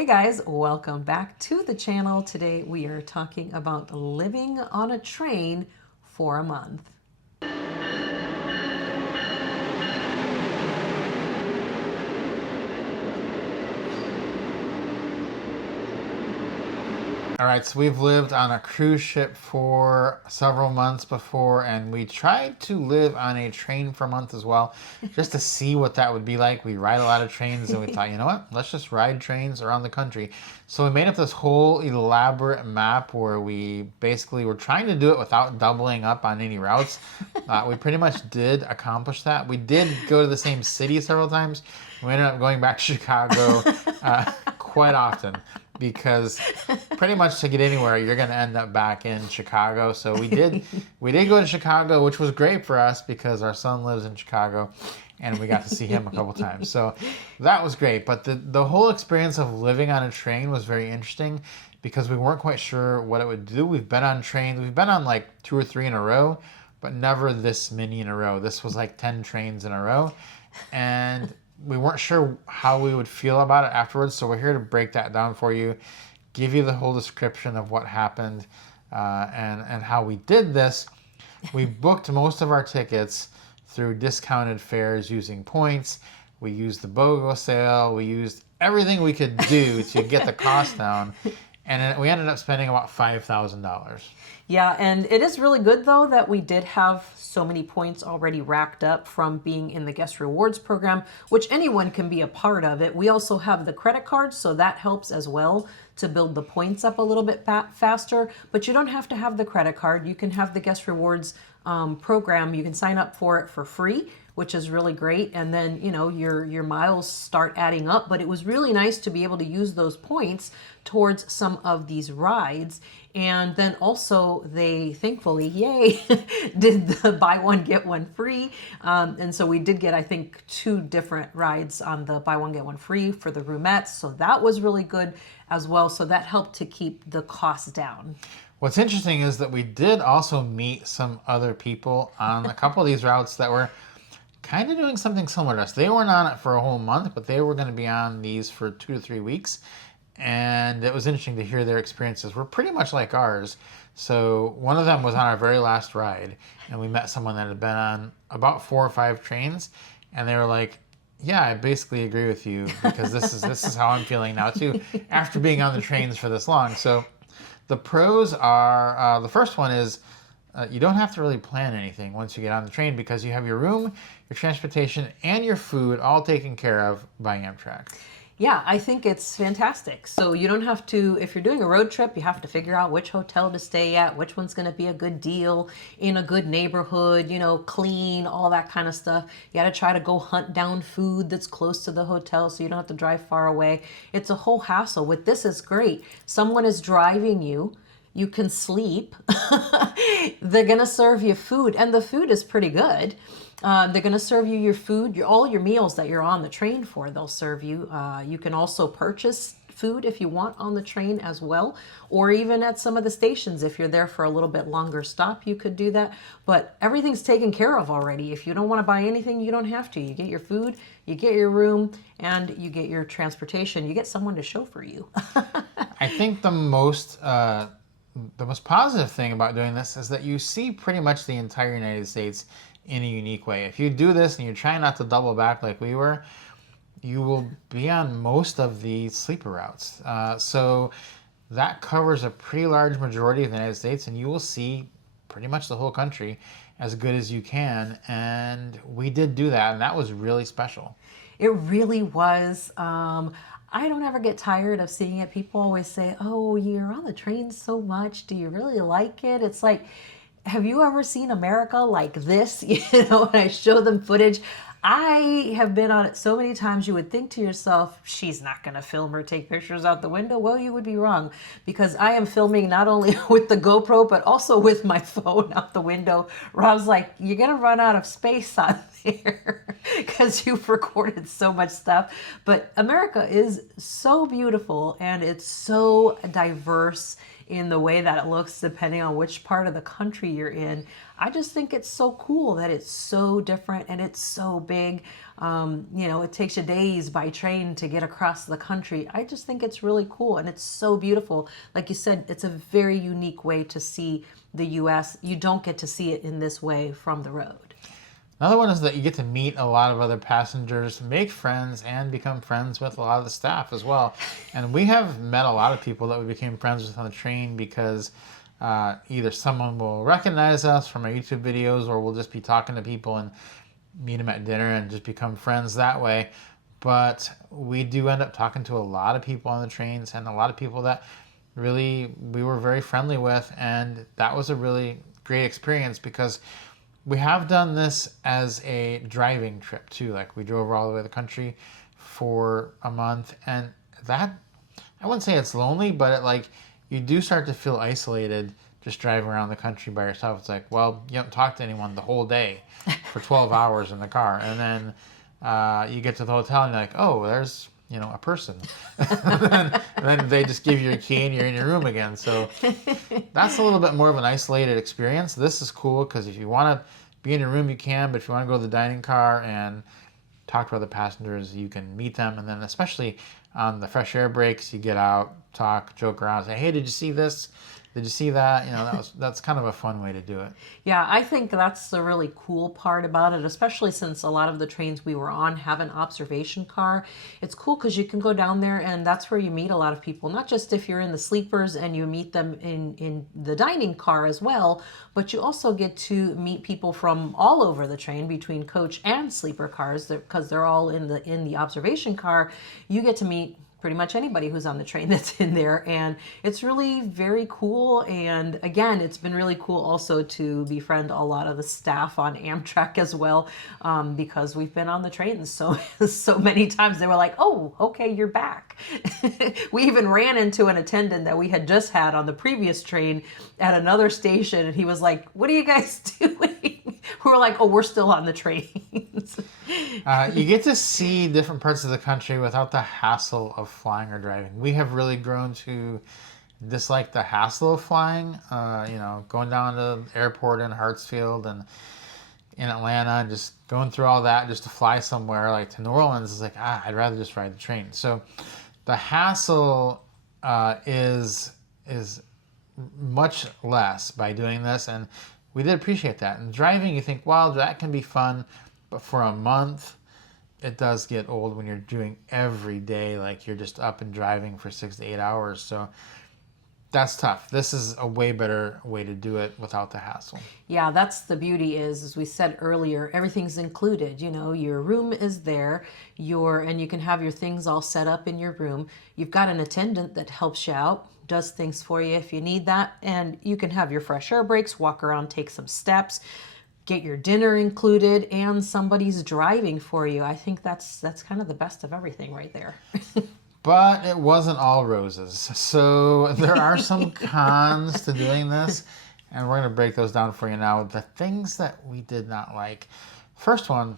Hey guys, welcome back to the channel. Today we are talking about living on a train for a month. All right, so we've lived on a cruise ship for several months before, and we tried to live on a train for a month as well, just to see what that would be like. We ride a lot of trains, and we thought, you know what, let's just ride trains around the country. So we made up this whole elaborate map where we basically were trying to do it without doubling up on any routes. We pretty much did accomplish that. We did go to the same city several times. We ended up going back to Chicago quite often, because pretty much to get anywhere, you're going to end up back in Chicago. So we did go to Chicago, which was great for us because our son lives in Chicago, and we got to see him a couple times. So that was great. But the whole experience of living on a train was very interesting because we weren't quite sure what it would do. We've been on trains. We've been on like 2 or 3 in a row, but never this many in a row. This was like 10 trains in a row. And we weren't sure how we would feel about it afterwards, so we're here to break that down for you, give you the whole description of what happened and how we did this. We booked most of our tickets through discounted fares using points. We used the BOGO sale. We used everything we could do to get the cost down, and we ended up spending about $5,000. Yeah, and it is really good though that we did have so many points already racked up from being in the guest rewards program, which anyone can be a part of it. We also have the credit cards, so that helps as well to build the points up a little bit faster, but you don't have to have the credit card. You can have the guest rewards program. You can sign up for it for free, which is really great. And then, you know, your miles start adding up, but it was really nice to be able to use those points towards some of these rides. And then also they thankfully, yay, did the buy one, get one free. And so we did get, I think, 2 different rides on the buy one, get one free for the roomettes. So that was really good as well. So that helped to keep the costs down. What's interesting is that we did also meet some other people on a couple of these routes that were kind of doing something similar to us. They weren't on it for a whole month, but they were going to be on these for 2 to 3 weeks. And it was interesting to hear their experiences were pretty much like ours. So one of them was on our very last ride, and we met someone that had been on about 4 or 5 trains, and they were like, yeah, I basically agree with you because this is how I'm feeling now too after being on the trains for this long. So the pros are, the first one is you don't have to really plan anything once you get on the train because you have your room, your transportation, and your food all taken care of by Amtrak. Yeah, I think it's fantastic. So you don't have to, if you're doing a road trip, you have to figure out which hotel to stay at, which one's going to be a good deal in a good neighborhood, you know, clean, all that kind of stuff. You got to try to go hunt down food that's close to the hotel so you don't have to drive far away. It's a whole hassle. With this, it's great. Someone is driving you. You can sleep. They're going to serve you food, and the food is pretty good. They're going to serve you your food, all your meals that you're on the train for, they'll serve you. You can also purchase food if you want on the train as well, or even at some of the stations. If you're there for a little bit longer stop, you could do that. But everything's taken care of already. If you don't want to buy anything, you don't have to. You get your food, you get your room, and you get your transportation. You get someone to chauffeur you. I think the most positive thing about doing this is that you see pretty much the entire United States in a unique way. If you do this and you're trying not to double back like we were, you will be on most of the sleeper routes. So that covers a pretty large majority of the United States, and you will see pretty much the whole country as good as you can. And we did do that, and that was really special. It really was. I don't ever get tired of seeing it. People always say, oh, you're on the train so much. Do you really like it? It's like, have you ever seen America like this? You know, when I show them footage, I have been on it so many times, you would think to yourself, she's not going to film or take pictures out the window. Well, you would be wrong, because I am filming not only with the GoPro, but also with my phone out the window. Rob's like, you're going to run out of space on there because you've recorded so much stuff. But America is so beautiful, and it's so diverse in the way that it looks depending on which part of the country you're in. I just think it's so cool that it's so different and it's so big. It takes you days by train to get across the country. I just think it's really cool and it's so beautiful. Like you said, it's a very unique way to see the US. You don't get to see it in this way from the road. Another one is that you get to meet a lot of other passengers, make friends, and become friends with a lot of the staff as well. And we have met a lot of people that we became friends with on the train because either someone will recognize us from our YouTube videos, or we'll just be talking to people and meet them at dinner and just become friends that way. But we do end up talking to a lot of people on the trains, and a lot of people that really we were very friendly with, and that was a really great experience because we have done this as a driving trip too. Like we drove all the way to the country for a month, and that, I wouldn't say it's lonely, but you do start to feel isolated just driving around the country by yourself. It's like, well, you don't talk to anyone the whole day for 12 hours in the car, and then you get to the hotel and you're like, oh, there's a person. and then they just give you your key and you're in your room again. So that's a little bit more of an isolated experience. This is cool because if you want to be in your room, you can, but if you want to go to the dining car and talk to other passengers, you can meet them. And then especially on the fresh air breaks, you get out, talk, joke around, say, hey, did you see this? Did you see that? That's kind of a fun way to do it. Yeah, I think that's the really cool part about it, especially since a lot of the trains we were on have an observation car. It's cool because you can go down there and that's where you meet a lot of people, not just if you're in the sleepers and you meet them in the dining car as well, but you also get to meet people from all over the train between coach and sleeper cars because they're all in the observation car. You get to meet pretty much anybody who's on the train that's in there, and it's really very cool. And again, it's been really cool also to befriend a lot of the staff on Amtrak as well, because we've been on the train so many times. They were like, oh, okay, you're back. We even ran into an attendant that we had just had on the previous train at another station, and he was like, what are you guys doing? We were like, oh, we're still on the trains. You get to see different parts of the country without the hassle of flying or driving. We have really grown to dislike the hassle of flying. Going down to the airport in Hartsfield and in Atlanta and just going through all that just to fly somewhere like to New Orleans is like, I'd rather just ride the train. So the hassle is much less by doing this, and we did appreciate that. And driving, you think, well, that can be fun, but for a month, it does get old when you're doing every day, like you're just up and driving for 6 to 8 hours. So that's tough. This is a way better way to do it without the hassle. Yeah, that's the beauty is, as we said earlier, everything's included. Your room is there, and you can have your things all set up in your room. You've got an attendant that helps you out, does things for you if you need that, and you can have your fresh air breaks, walk around, take some steps, get your dinner included, and somebody's driving for you. I think that's kind of the best of everything right there. But it wasn't all roses. So there are some cons to doing this, and we're going to break those down for you now. The things that we did not like. First one,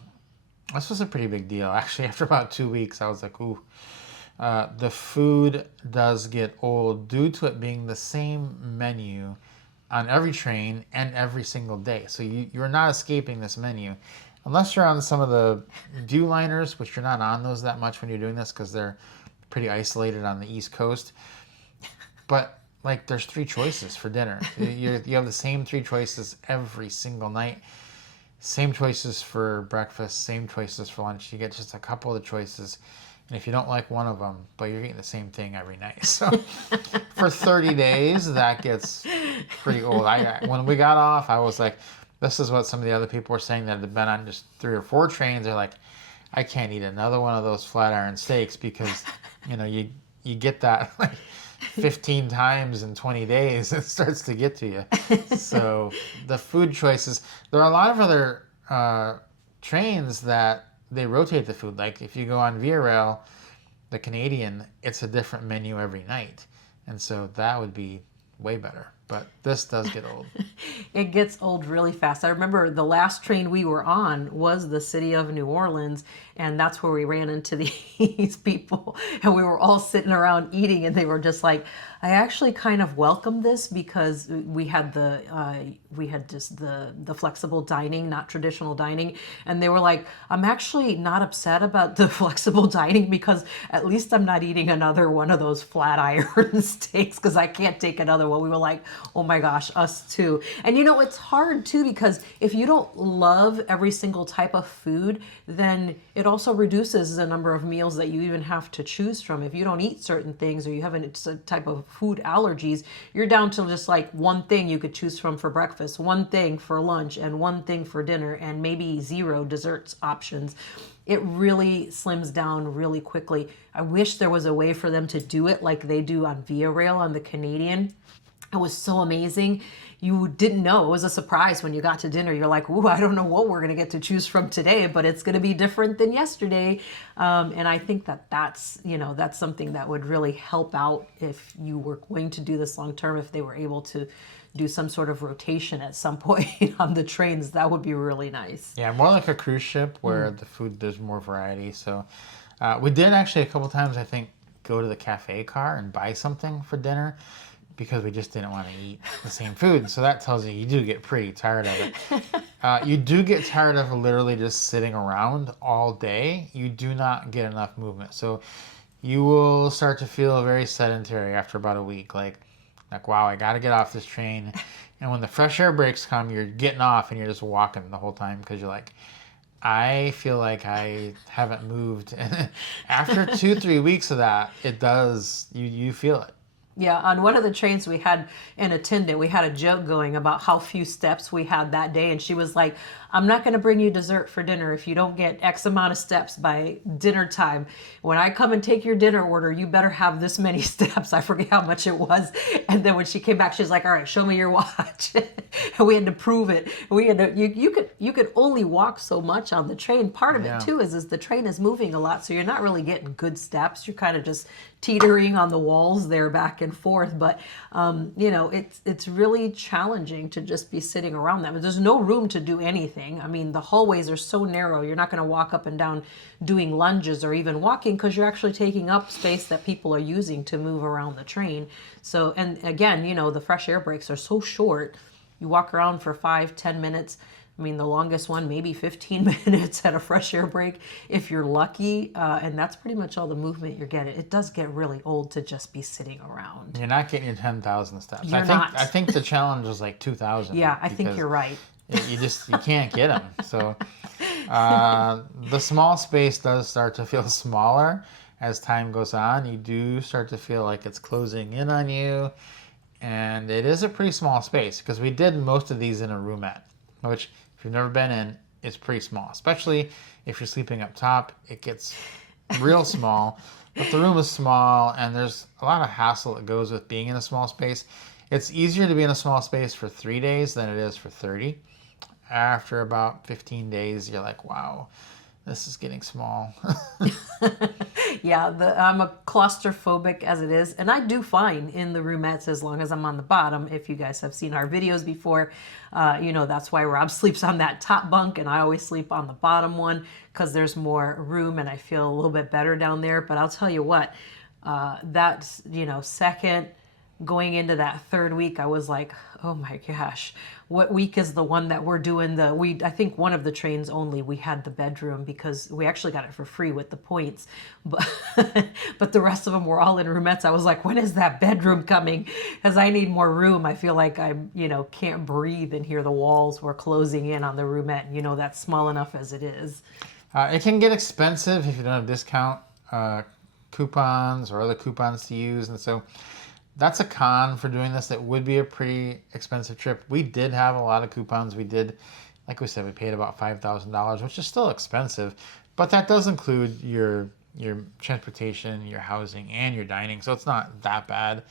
this was a pretty big deal. Actually, after about 2 weeks, I was like, ooh. The food does get old due to it being the same menu on every train and every single day. So you're not escaping this menu. Unless you're on some of the Viewliners, which you're not on those that much when you're doing this because they're pretty isolated on the East Coast. But there's 3 choices for dinner. You have the same 3 choices every single night. Same choices for breakfast, same choices for lunch. You get just a couple of the choices. And if you don't like one of them, but you're eating the same thing every night. So for 30 days, that gets pretty old. When we got off, I was like, this is what some of the other people were saying that had been on just 3 or 4 trains. They're like, I can't eat another one of those flat iron steaks because, you get that 15 times in 20 days. It starts to get to you. So the food choices, there are a lot of other trains that they rotate the food. Like if you go on Via Rail, the Canadian, it's a different menu every night. And so that would be way better. but this does get old. It gets old really fast. I remember the last train we were on was the city of New Orleans, and that's where we ran into these people, and we were all sitting around eating, and they were just like, I actually kind of welcome this because we had just the flexible dining, not traditional dining, and they were like, I'm actually not upset about the flexible dining because at least I'm not eating another one of those flat iron steaks because I can't take another one. We were like, oh my gosh, us too. And you know, it's hard too because if you don't love every single type of food, then it also reduces the number of meals that you even have to choose from. If you don't eat certain things or you have a type of food allergies, you're down to just like one thing you could choose from for breakfast, one thing for lunch, and one thing for dinner, and maybe 0 desserts options. It really slims down really quickly. I wish there was a way for them to do it like they do on Via Rail on the Canadian. It was so amazing. You didn't know. It was a surprise when you got to dinner. You're like, ooh, I don't know what we're going to get to choose from today, but it's going to be different than yesterday. And I think that's something that would really help out if you were going to do this long term, if they were able to do some sort of rotation at some point on the trains. That would be really nice. Yeah, more like a cruise ship where the food, there's more variety. So we did actually a couple times, I think, go to the cafe car and buy something for dinner, because we just didn't want to eat the same food. So that tells you do get pretty tired of it. You do get tired of literally just sitting around all day. You do not get enough movement. So you will start to feel very sedentary after about a week. Like wow, I got to get off this train. And when the fresh air breaks come, you're getting off and you're just walking the whole time because you're like, I feel like I haven't moved. And after 2-3 weeks of that, it does, you feel it. Yeah, on one of the trains we had an attendant, we had a joke going about how few steps we had that day. And she was like, I'm not going to bring you dessert for dinner if you don't get X amount of steps by dinner time. When I come and take your dinner order, you better have this many steps. I forget how much it was. And then when she came back, she's like, all right, show me your watch. And we had to prove it. We had to, you could only walk so much on the train. Part of it too is the train is moving a lot. So you're not really getting good steps. You're kind of just teetering on the walls there back and forth. But, it's really challenging to just be sitting around that. But there's no room to do anything. I mean, the hallways are so narrow. You're not going to walk up and down doing lunges or even walking because you're actually taking up space that people are using to move around the train. So, and again, the fresh air breaks are so short. You walk around for 5-10 minutes. I mean, the longest one, maybe 15 minutes at a fresh air break if you're lucky. And that's pretty much all the movement you're getting. It does get really old to just be sitting around. You're not getting your 10,000 steps. You're not. I think the challenge is like 2,000. Yeah, I think you're right. You can't get them. So the small space does start to feel smaller as time goes on. You do start to feel like it's closing in on you. And it is a pretty small space because we did most of these in a roomette, which if you've never been in, it's pretty small. Especially if you're sleeping up top, it gets real small. But the room is small and there's a lot of hassle that goes with being in a small space. It's easier to be in a small space for 3 days than it is for 30. After about 15 days, you're like, wow, this is getting small. Yeah, I'm a claustrophobic as it is, and I do fine in the roomettes as long as I'm on the bottom. If you guys have seen our videos before, that's why Rob sleeps on that top bunk, and I always sleep on the bottom one because there's more room and I feel a little bit better down there. But I'll tell you what, that's, second, going into that third week, I was like, oh my gosh, what week is the one that we're doing I think one of the trains only, we had the bedroom because we actually got it for free with the points, but the rest of them were all in roomettes. I was like, when is that bedroom coming? Because I need more room. I feel like I, can't breathe in here. The walls were closing in on the roomette. That's small enough as it is. It can get expensive if you don't have discount coupons or other coupons to use. And so that's a con for doing this. That would be a pretty expensive trip. We did have a lot of coupons. We did, like we said, we paid about $5,000, which is still expensive, but that does include your transportation, your housing, and your dining. So it's not that bad.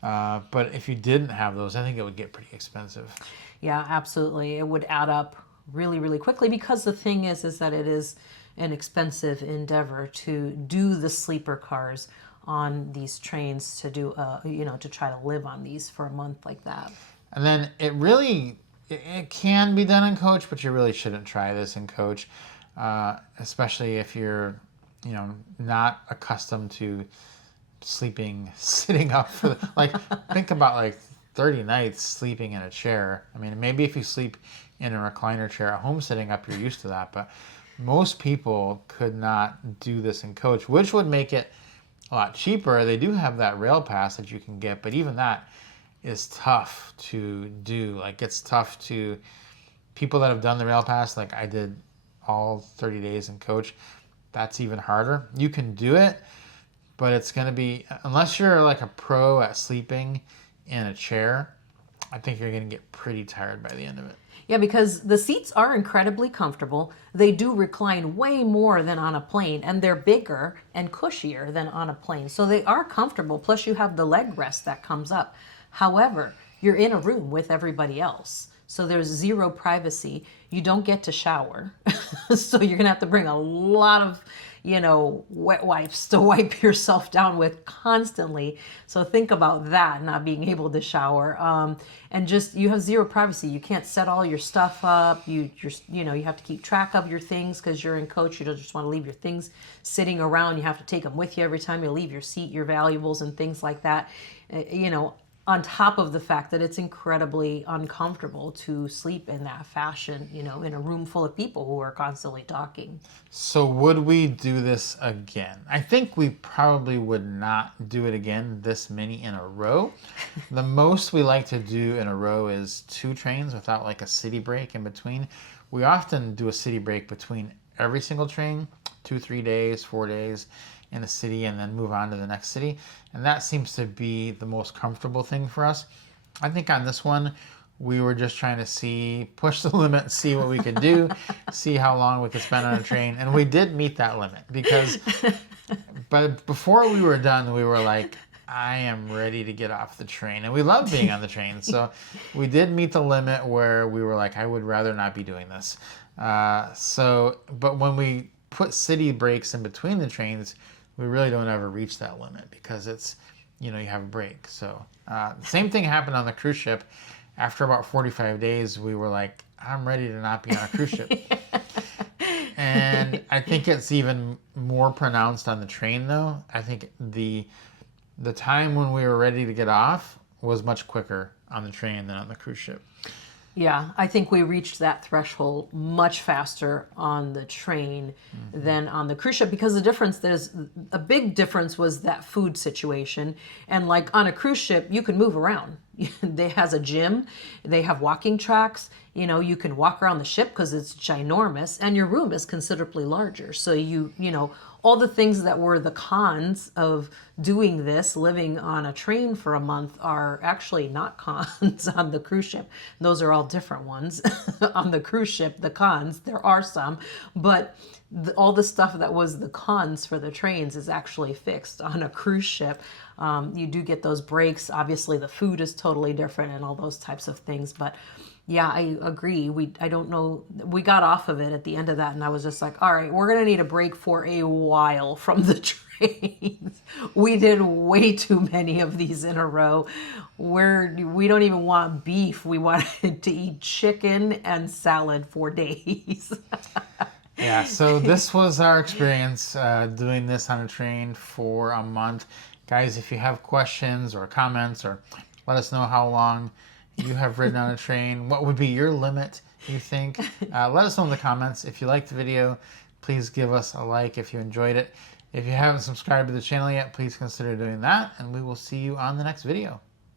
But if you didn't have those, I think it would get pretty expensive. Yeah, absolutely. It would add up really, really quickly because the thing is that it is an expensive endeavor to do the sleeper cars on these trains to do, to try to live on these for a month like that. And then it can be done in coach, but you really shouldn't try this in coach, especially if you're, not accustomed to sleeping sitting up for like think about like 30 nights sleeping in a chair. I mean, maybe if you sleep in a recliner chair at home sitting up, you're used to that, but most people could not do this in coach, which would make it a lot cheaper. They do have that rail pass that you can get, but even that is tough to do. Like, it's tough to people that have done the rail pass, like I did all 30 days in coach. That's even harder. You can do it, but it's going to be, unless you're like a pro at sleeping in a chair, I think you're going to get pretty tired by the end of it. Yeah, because the seats are incredibly comfortable. They do recline way more than on a plane, and they're bigger and cushier than on a plane. So they are comfortable, plus you have the leg rest that comes up. However, you're in a room with everybody else. So there's zero privacy. You don't get to shower. So you're going to have to bring a lot of, wet wipes to wipe yourself down with constantly. So think about that, not being able to shower. And just, you have zero privacy. You can't set all your stuff up. You have to keep track of your things because you're in coach. You don't just want to leave your things sitting around. You have to take them with you every time you leave your seat, your valuables and things like that. On top of the fact that it's incredibly uncomfortable to sleep in that fashion, in a room full of people who are constantly talking. So would we do this again? I think we probably would not do it again this many in a row. The most we like to do in a row is 2 trains without like a city break in between. We often do a city break between every single train, 2, 3 days, 4 days in a city, and then move on to the next city. And that seems to be the most comfortable thing for us. I think on this one, we were just trying to push the limit, see what we could do, see how long we could spend on a train. And we did meet that limit but before we were done, we were like, I am ready to get off the train. And we love being on the train. So we did meet the limit where we were like, I would rather not be doing this. But when we put city breaks in between the trains, we really don't ever reach that limit because it's, you have a break. So same thing happened on the cruise ship. After about 45 days, we were like, I'm ready to not be on a cruise ship. And I think it's even more pronounced on the train, though. I think the time when we were ready to get off was much quicker on the train than on the cruise ship. Yeah, I think we reached that threshold much faster on the train than on the cruise ship because there's a big difference was that food situation. And like on a cruise ship, you can move around. They has a gym, they have walking tracks, you can walk around the ship because it's ginormous and your room is considerably larger. So all the things that were the cons of doing this, living on a train for a month, are actually not cons on the cruise ship. Those are all different ones. On the cruise ship, the cons, there are some, but all the stuff that was the cons for the trains is actually fixed on a cruise ship. You do get those breaks. Obviously, the food is totally different and all those types of things, but yeah, I agree. I don't know. We got off of it at the end of that, and I was just like, all right, we're going to need a break for a while from the trains. We did way too many of these in a row. We don't even want beef. We wanted to eat chicken and salad for days. Yeah, so this was our experience doing this on a train for a month. Guys, if you have questions or comments, or let us know how long you have ridden on a train. What would be your limit, you think? Let us know in the comments. If you liked the video, please give us a like if you enjoyed it. If you haven't subscribed to the channel yet, please consider doing that, and we will see you on the next video.